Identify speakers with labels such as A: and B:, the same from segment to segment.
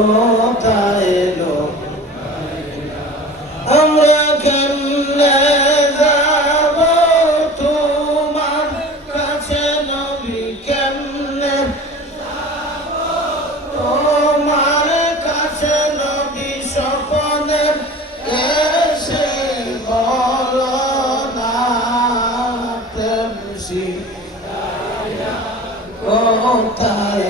A: কোথায় লোকাইলা আমরা কেমনে তোমার কাছে নবী কেমনে কাছে নবী স্বপনে এসে বলো না তেমসি কোথায়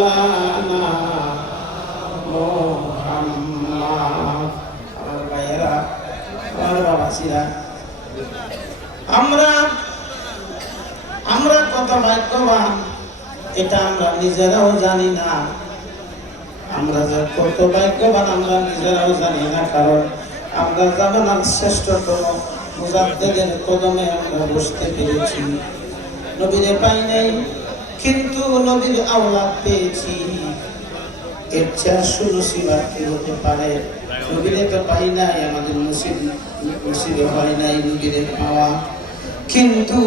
A: মাওলানা মোহাম্মদ। আমার আমরা আমরা কত ভাগ্যবান, এটা আমরা নিজেরাও জানি না। আমরা যে কত ভাগ্যবান, আমরা নিজেরাও জানি না, কারণ আমরা জামানার শ্রেষ্ঠতম মুজাদ্দেদের কদমে আমরা বসতে পেরেছি। নবীরে পাই নাই। কিন্তু নবীর আওলাদ পেয়েছি। এর চেয়ে সুনসিব আর কি হতে পারে? নবীরে তো পাই নাই, আমাদের নসিব নসিবে হয় নাই নবীরে পাওয়া। কিন্তু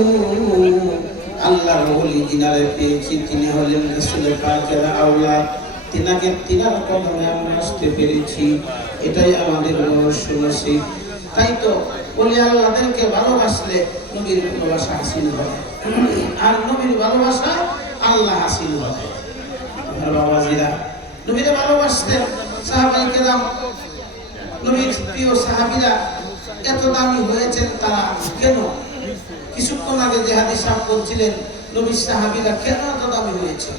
A: আল্লাহর ওলি দিনারে পেয়েছি, তিনি হলেন রসুলের পাকের আওলাদ। তিনাকে তিনার কদমে আমরা আসতে পেরেছি। এটাই আমাদের রহস্য নসিব। তাই তো বলি আল্লাহদেরকে ভালোবাসলে নবীর ভালোবাসা হাসিল হয়। আর নবীর ভালোবাসা আল্লাহ হাসিল হয় আমার নবীরে ভালোবাসতেন সাহাবাই কেরাম, নবীর প্রিয় সাহাবিরা এত দামি হয়েছেন তারা কেন? কিছুক্ষণ আগে যে হাদিস বলছিলেন, নবীর সাহাবিরা কেন এত দামি হয়েছে?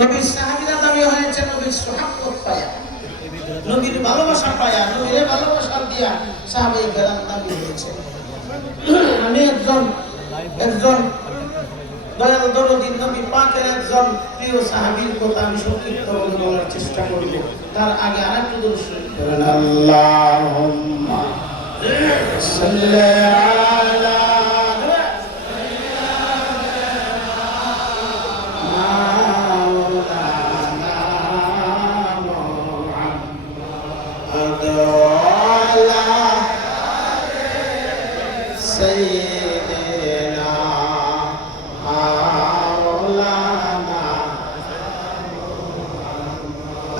A: নবীর সাহাবিরা দামি হয়েছে নবীর সোহাব্বত পায়া। নবীর ভালোবাসা পায়া, নবীর ভালোবাসা দিয়া সাহাবাই কেরাম দামি হয়েছে। আমি একজন একজন দয়াল দরদিন নবী পাকের একজন প্রিয় সাহাবীর কথা আমি সংক্ষিপ্ত ভাবে বলার চেষ্টা করব। তার আগে আরেকটু দর্শন করেন। আল্লাহুম্মা সাল্লি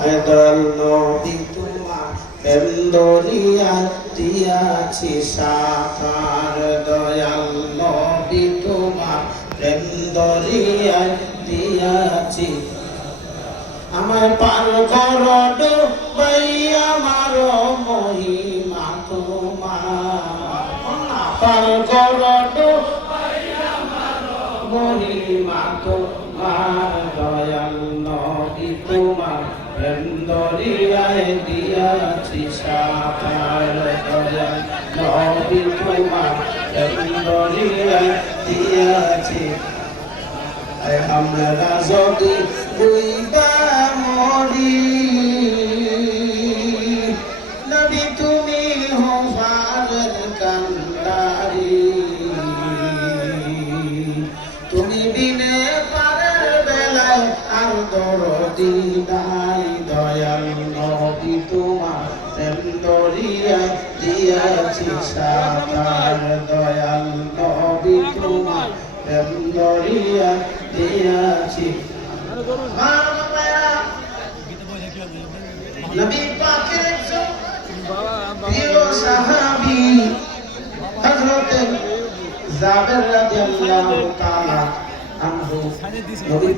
A: নবী তোমার পেন্দরিয়ায় দিয়াছি সাকার দয়াল নবী তোমার পেন্দরিয়ায় দিয়াছি আমার পার কর ডুবাই, আমার মহিমা তোমার। পার কর ডুবাই, আমার মহিমা তোমার, দয়াল নবী তোমার প্রেমদরিয়ায় দিয়াছি দয়াল নবী তোমার প্রেমদরিয়ায় দিয়াছি আমরা যদি বুইবা মরি সাকার দয়াল নবী তোমার প্রেম দরিয়ায় দিয়াছি নবী পাকের একজন প্রিয় সাহাবী। হযরত জাবের রাদিয়াল্লাহু তাআলা আনহু নবী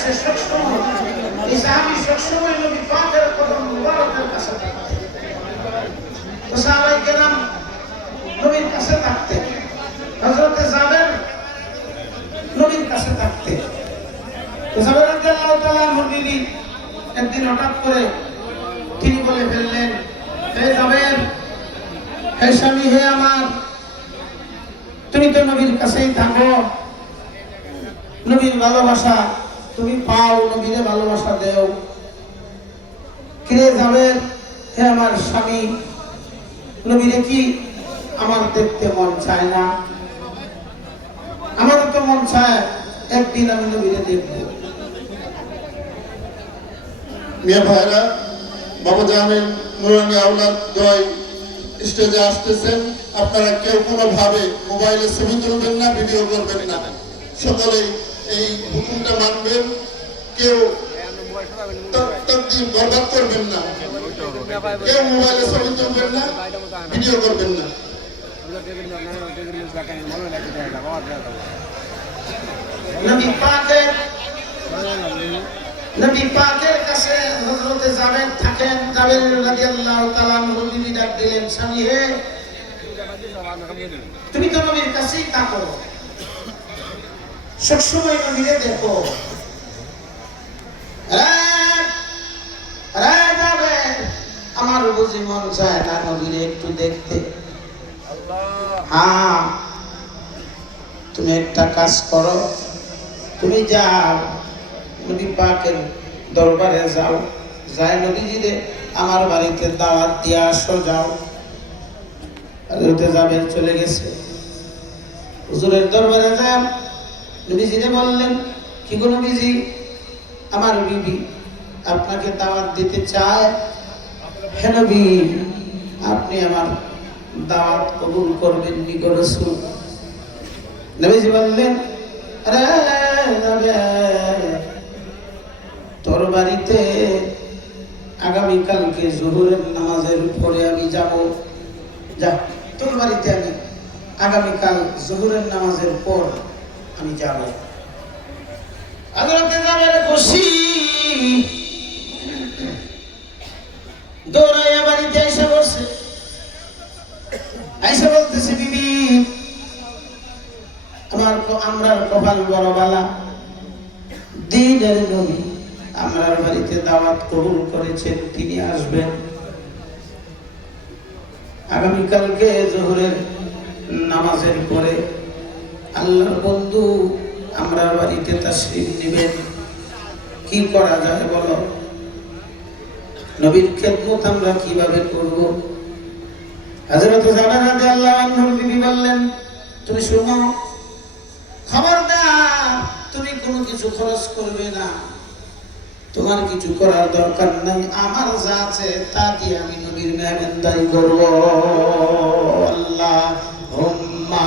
A: সে সবসময় এই সবসময় নবী পাকের কদম মুবারকের কাছে সাহাবাই কেরাম নবীর কাছে থাকতেন হযরতে জাবের নবীর কাছে থাকতেন একদিন হঠাৎ করে তিনি বলে ফেললেন, হে জাবের, হে স্বামী, হে আমার, তুমি তো নবীর কাছেই থাকো। নবীর ভালোবাসা তুমি পাও, নবীরে ভালোবাসা দেও। কিরে যাবেন হে আমার স্বামী। নবীরে কি আমার দেখতে মন চায় না? আমারও তো মন চায়, একদিন আমি নবীরে দেখব।
B: মিয়া ভাইরা, বাবা জাহানের নুরানি আওলাদ দয় স্টেজে আসতেছেন। আপনারা কেউ কোনো ভাবে মোবাইলে ছবি তুলবেন না, ভিডিও করবেন না। সকলেই এই হুকুমটা মানবেন, কেউ বরবাদ করবেন না। কেউ মোবাইলে ছবি তুলবেন না, ভিডিও করবেন না।
A: নবী পাকের নবী পাকের কাছে তুমি তো নবীর কাছেই থাকো সবসময় নবীরে দেখো। আমার বুঝি মন চায় না নবীরে একটু দেখতে। হ্যাঁ তুমি একটা কাজ করো। তুমি যাও পাকের দরবারে যাও। যাই নবীজিরে আমার বাড়িতে দাওয়াত দিয়ে আসো, যাও। জাবের চলে গেছে। হুজুরের দরবারে যাও। নবীজিরে বললেন, কি গো নবীজি? আমার বিবি আপনাকে দাওয়াত দিতে চায়? হে নবী, আপনি আমার দাওয়াত কবুল করবেন নি গো নবীজি বললেন আরে, তোর বাড়িতে আগামীকালকে জহুরের নামাজের পরে আমি যাব। যা, তোর বাড়িতে আমি আগামীকাল জহুরের নামাজের পর আমি যাব আদালতে যাবে রে খুশি। দৌড়াইয়া বাড়িতে এসে বসে। আইসা বলতেছে, বিবি, আমার আমরার কপাল বড় বালা দিনের নবী আমরার বাড়িতে দাওয়াত কবুল করেছেন, তিনি আসবেন। আগামীকালকে জোহরের নামাজের পরে আল্লাহর বন্ধু আমরার বাড়িতে তাশরীফ নেবেন। কি করা যায় বলো? নবীর খেদমত আমরা কীভাবে করব? রাদিয়াল্লাহু আনহুর বিবি বললেন, তুমি শুনো, খবরদার, তুমি কোনো কিছু খরচ করবে না। তোমার কিছু করার দরকার নাই, আমার যা আছে তা দিয়ে আমি নবীর মেহমানদারি করব। আল্লাহ হুম্মা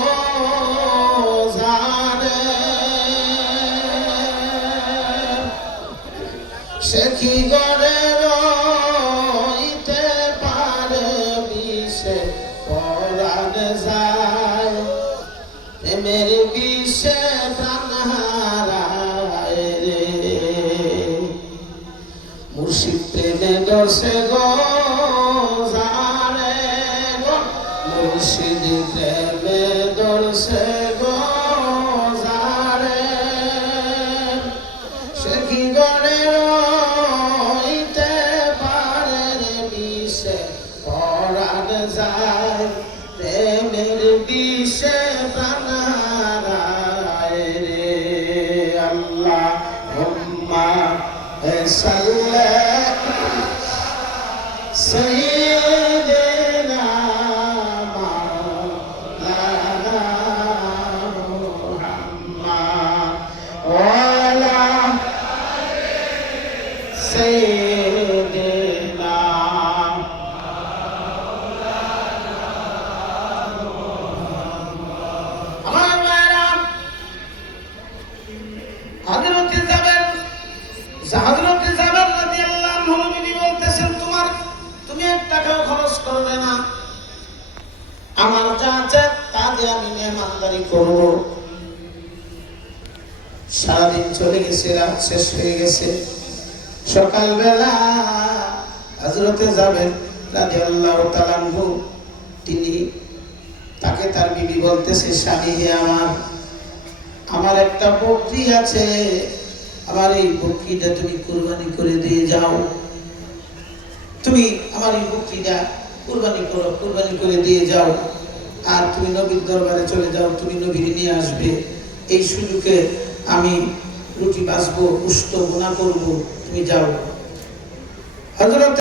A: মেহমানদারি করব। সারাদিন চলে গেছে, রাত শেষ হয়ে গেছে। সকালবেলা হজরতে যাবেন রাজি আল্লাহ তিনি তাকে তার বিবি বলতেছে, স্বামী হে আমার আমার একটা বকরি আছে। আমার এই বকরিটা তুমি কুরবানি করে দিয়ে যাও। তুমি আমার এই বকরিটা কুরবানি করো, কুরবানি করে দিয়ে যাও। আর তুমি নবীর দরবারে চলে যাও, তুমি নবীর নিয়ে আসবে। এই সুযোগে আমি রুটি বাঁচবো উষ্ট গুণা করব, তুমি যাও। হজরত